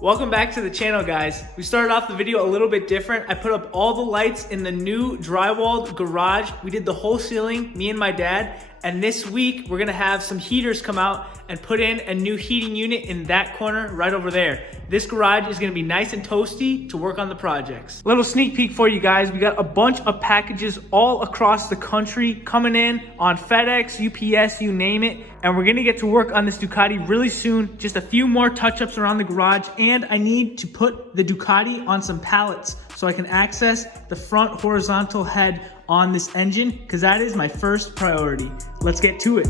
Welcome back to the channel, guys. We started off the video a little bit different. I put up all the lights in the new drywalled garage. We did the whole ceiling, me and my dad. And this week, we're gonna have some heaters come out and put in a new heating unit in that corner right over there. This garage is gonna be nice and toasty to work on the projects. Little sneak peek for you guys. We got a bunch of packages all across the country coming in on FedEx, UPS, you name it. And we're gonna get to work on this Ducati really soon. Just a few more touch-ups around the garage. And I need to put the Ducati on some pallets so I can access the front horizontal head on this engine, because that is my first priority. Let's get to it.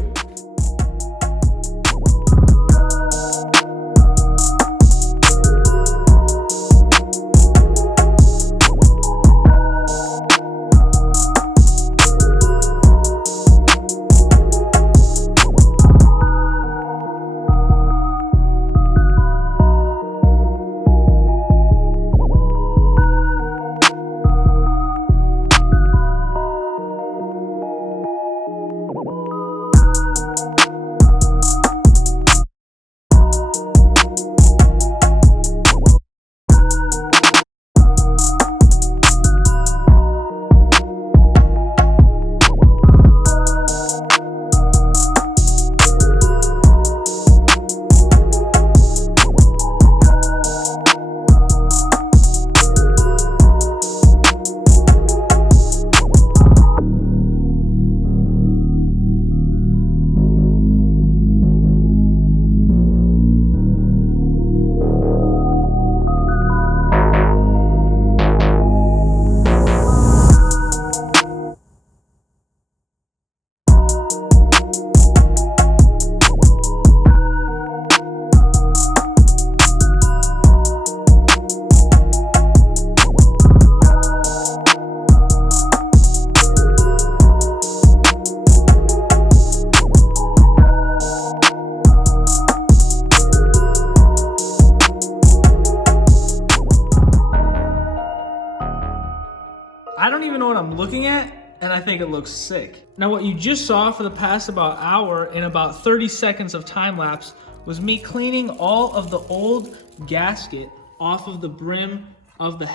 I don't even know what I'm looking at, and I think it looks sick. Now, what you just saw for the past about hour in about 30 seconds of time lapse was me cleaning all of the old gasket off of the brim of the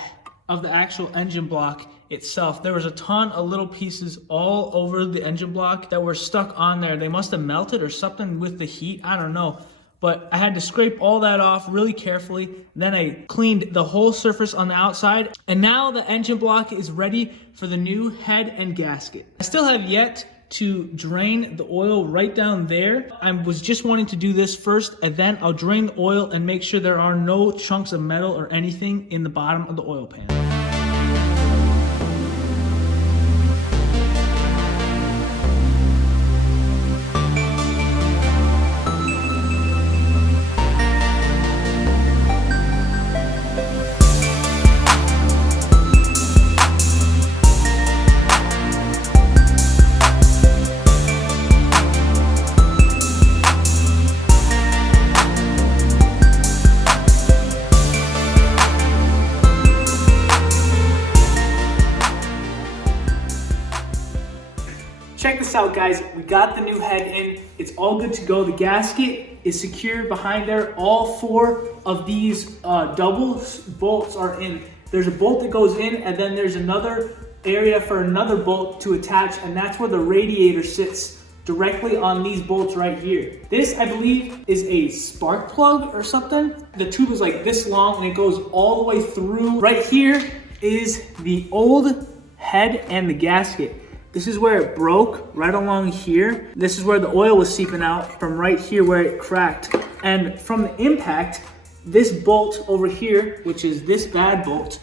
actual engine block itself. There was a ton of little pieces all over the engine block that were stuck on there. They must have melted or something with the heat, I don't know. But I had to scrape all that off really carefully. Then I cleaned the whole surface on the outside. And now the engine block is ready for the new head and gasket. I still have yet to drain the oil right down there. I was just wanting to do this first, and then I'll drain the oil and make sure there are no chunks of metal or anything in the bottom of the oil pan. Check this out, guys. We got the new head in. It's all good to go. The gasket is secured behind there. All four of these double bolts are in. There's a bolt that goes in, and then there's another area for another bolt to attach, and that's where the radiator sits, directly on these bolts right here. This, I believe, is a spark plug or something. The tube is like this long, and it goes all the way through. Right here is the old head and the gasket. This is where it broke, right along here. This is where the oil was seeping out from right here where it cracked. And from the impact, this bolt over here, which is this bad bolt,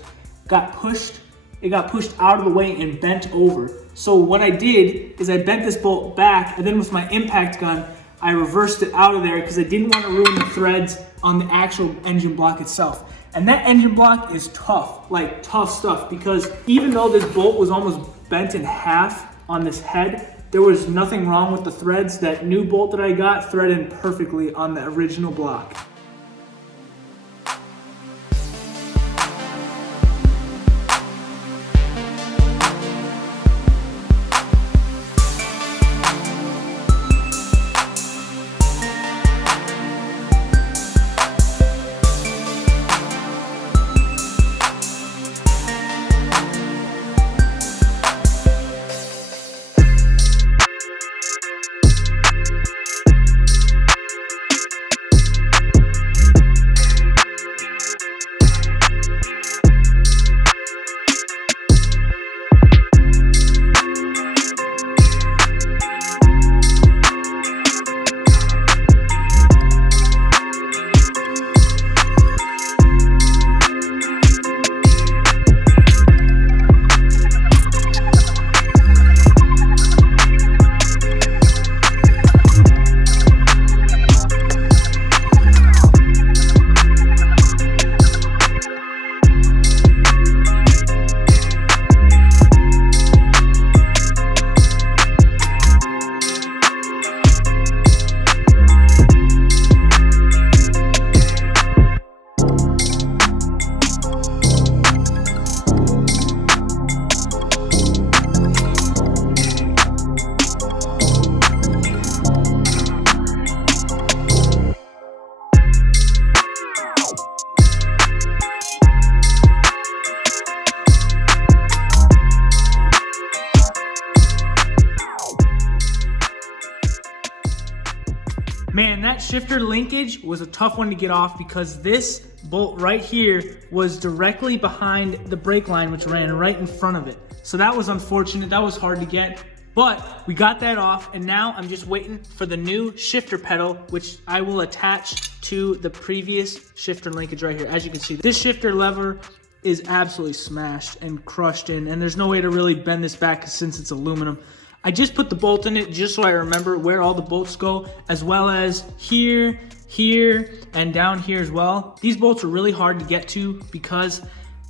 got pushed out of the way and bent over. So what I did is I bent this bolt back, and then with my impact gun, I reversed it out of there because I didn't want to ruin the threads on the actual engine block itself. And that engine block is tough, like tough stuff, because even though this bolt was almost bent in half on this head, there was nothing wrong with the threads. That new bolt that I got threaded perfectly on the original block. Man, that shifter linkage was a tough one to get off because this bolt right here was directly behind the brake line, which ran right in front of it. So that was unfortunate, that was hard to get, but we got that off, and now I'm just waiting for the new shifter pedal, which I will attach to the previous shifter linkage right here. As you can see, this shifter lever is absolutely smashed and crushed in, and there's no way to really bend this back since it's aluminum. I just put the bolt in it just so I remember where all the bolts go, as well as here, here, and down here as well. These bolts are really hard to get to because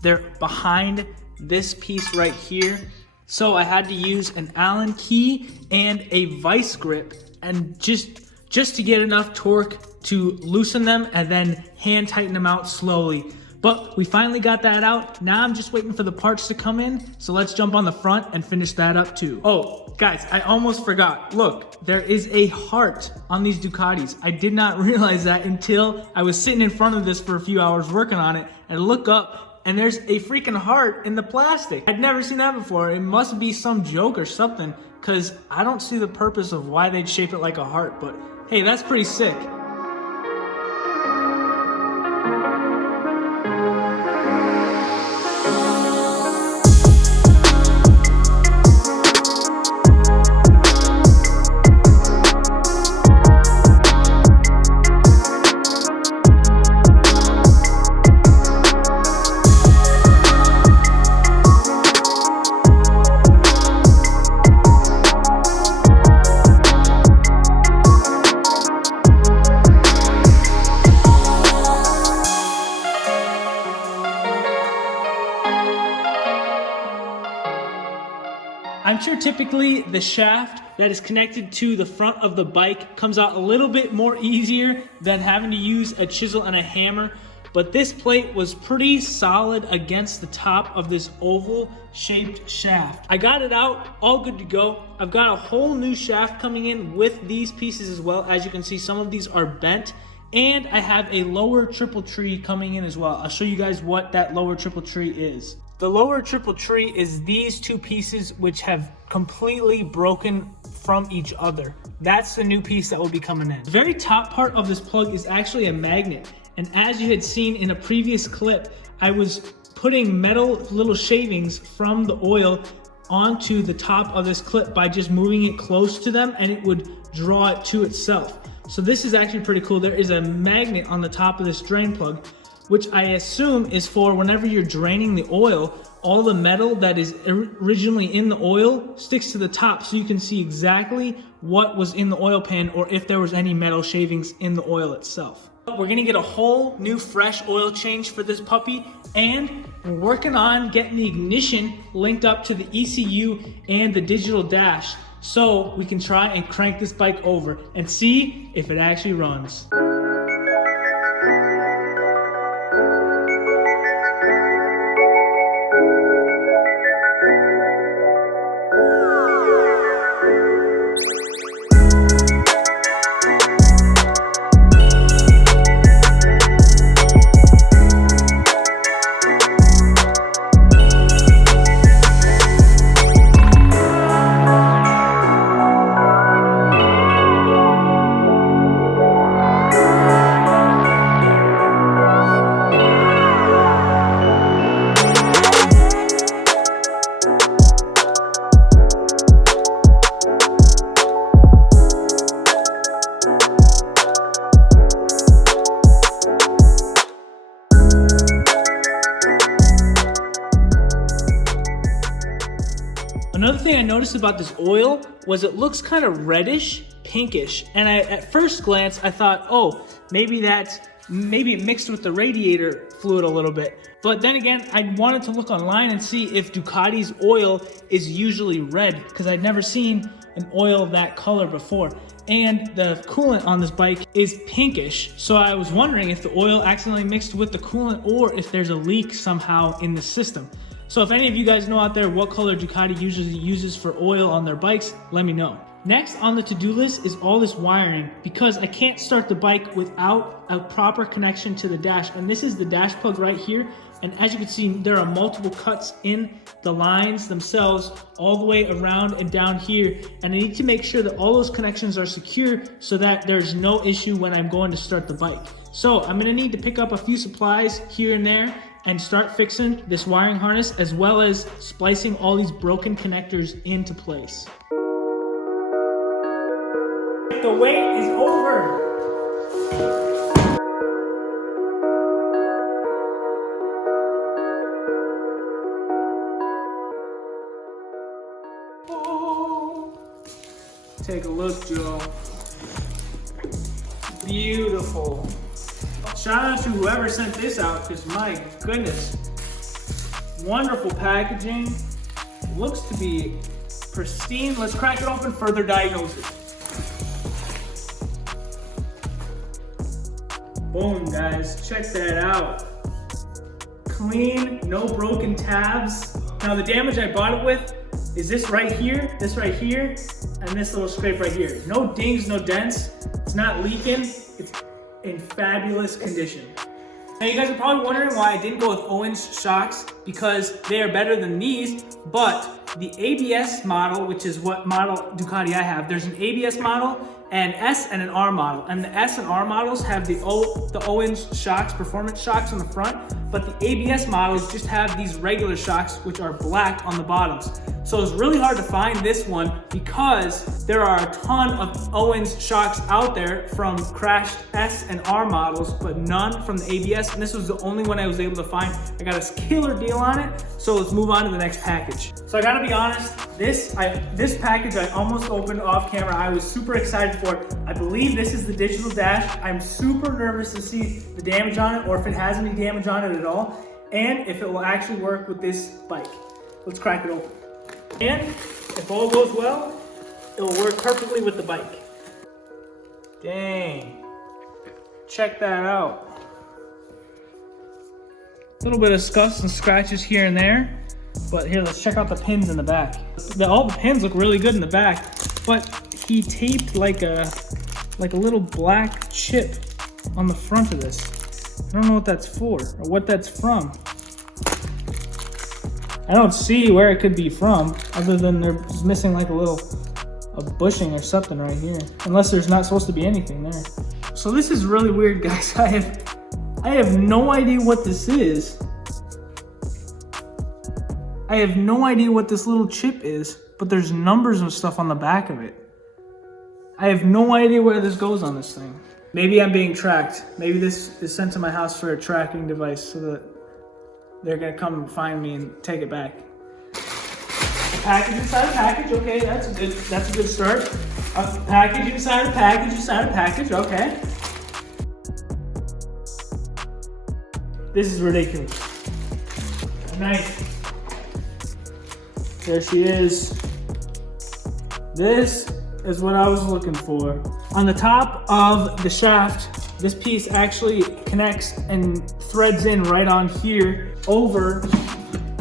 they're behind this piece right here. So I had to use an Allen key and a vice grip, and just to get enough torque to loosen them and then hand tighten them out slowly. But we finally got that out. Now I'm just waiting for the parts to come in. So let's jump on the front and finish that up too. Oh, guys, I almost forgot. Look, there is a heart on these Ducatis. I did not realize that until I was sitting in front of this for a few hours working on it, and look up and there's a freaking heart in the plastic. I'd never seen that before. It must be some joke or something, because I don't see the purpose of why they'd shape it like a heart, but hey, that's pretty sick. I'm sure typically the shaft that is connected to the front of the bike comes out a little bit more easier than having to use a chisel and a hammer, but this plate was pretty solid against the top of this oval shaped shaft. I got it out, all good to go. I've got a whole new shaft coming in with these pieces as well. As you can see, some of these are bent, and I have a lower triple tree coming in as well. I'll show you guys what that lower triple tree is. The lower triple tree is these two pieces which have completely broken from each other. That's the new piece that will be coming in. The very top part of this plug is actually a magnet. And as you had seen in a previous clip, I was putting metal little shavings from the oil onto the top of this clip by just moving it close to them, and it would draw it to itself. So this is actually pretty cool. There is a magnet on the top of this drain plug, which I assume is for whenever you're draining the oil, all the metal that is originally in the oil sticks to the top, so you can see exactly what was in the oil pan or if there was any metal shavings in the oil itself. We're gonna get a whole new fresh oil change for this puppy, and we're working on getting the ignition linked up to the ECU and the digital dash so we can try and crank this bike over and see if it actually runs. Another thing I noticed about this oil was it looks kind of reddish, pinkish, and at first glance I thought, oh, maybe it mixed with the radiator fluid a little bit. But then again, I wanted to look online and see if Ducati's oil is usually red, because I'd never seen an oil of that color before. And the coolant on this bike is pinkish, so I was wondering if the oil accidentally mixed with the coolant or if there's a leak somehow in the system. So if any of you guys know out there what color Ducati usually uses for oil on their bikes, let me know. Next on the to-do list is all this wiring, because I can't start the bike without a proper connection to the dash. And this is the dash plug right here. And as you can see, there are multiple cuts in the lines themselves all the way around and down here. And I need to make sure that all those connections are secure so that there's no issue when I'm going to start the bike. So I'm gonna need to pick up a few supplies here and there and start fixing this wiring harness, as well as splicing all these broken connectors into place. The wait is over. Take a look, Joe. Beautiful. Shout out to whoever sent this out, because my goodness. Wonderful packaging. Looks to be pristine. Let's crack it open, further diagnose it. Boom, guys, check that out. Clean, no broken tabs. Now the damage I bought it with is this right here, and this little scrape right here. No dings, no dents. It's not leaking. It's in fabulous condition. Now you guys are probably wondering why I didn't go with Owens shocks, because they are better than these, but the ABS model, which is what model Ducati I have, there's an ABS model, an S and an R model. And the S and R models have the Owens shocks, performance shocks on the front, but the ABS models just have these regular shocks, which are black on the bottoms. So it's really hard to find this one because there are a ton of Owens shocks out there from crashed S and R models, but none from the ABS. And this was the only one I was able to find. I got a killer deal on it. So let's move on to the next package. So I gotta be honest, this package I almost opened off camera. I was super excited for it. I believe this is the digital dash. I'm super nervous to see the damage on it, or if it has any damage on it at all, and if it will actually work with this bike. Let's crack it open. And if all goes well, it will work perfectly with the bike. Dang. Check that out. A little bit of scuffs and scratches here and there. But here, let's check out the pins in the back. All the pins look really good in the back, but he taped like a little black chip on the front of this. I don't know what that's for or what that's from. I don't see where it could be from, other than there's missing like a bushing or something right here. Unless there's not supposed to be anything there. So this is really weird, guys. I have no idea what this is. I have no idea what this little chip is, but there's numbers and stuff on the back of it. I have no idea where this goes on this thing. Maybe I'm being tracked. Maybe this is sent to my house for a tracking device so that they're gonna come and find me and take it back. A package inside a package, okay, that's a good start. A package inside a package inside a package, okay. This is ridiculous. Nice. There she is. This is what I was looking for. On the top of the shaft, this piece actually connects and threads in right on here over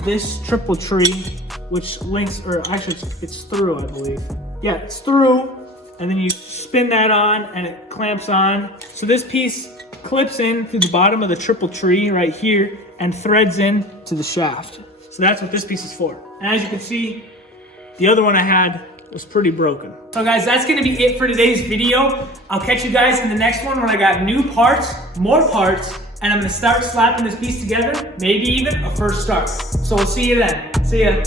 this triple tree, which links, or actually it's through, I believe. Yeah, it's through, and then you spin that on and it clamps on. So this piece clips in through the bottom of the triple tree right here and threads in to the shaft. So that's what this piece is for. And as you can see, the other one I had was pretty broken. So guys, that's gonna be it for today's video. I'll catch you guys in the next one when I got new parts, more parts, and I'm gonna start slapping this piece together, maybe even a first start. So we'll see you then. See ya.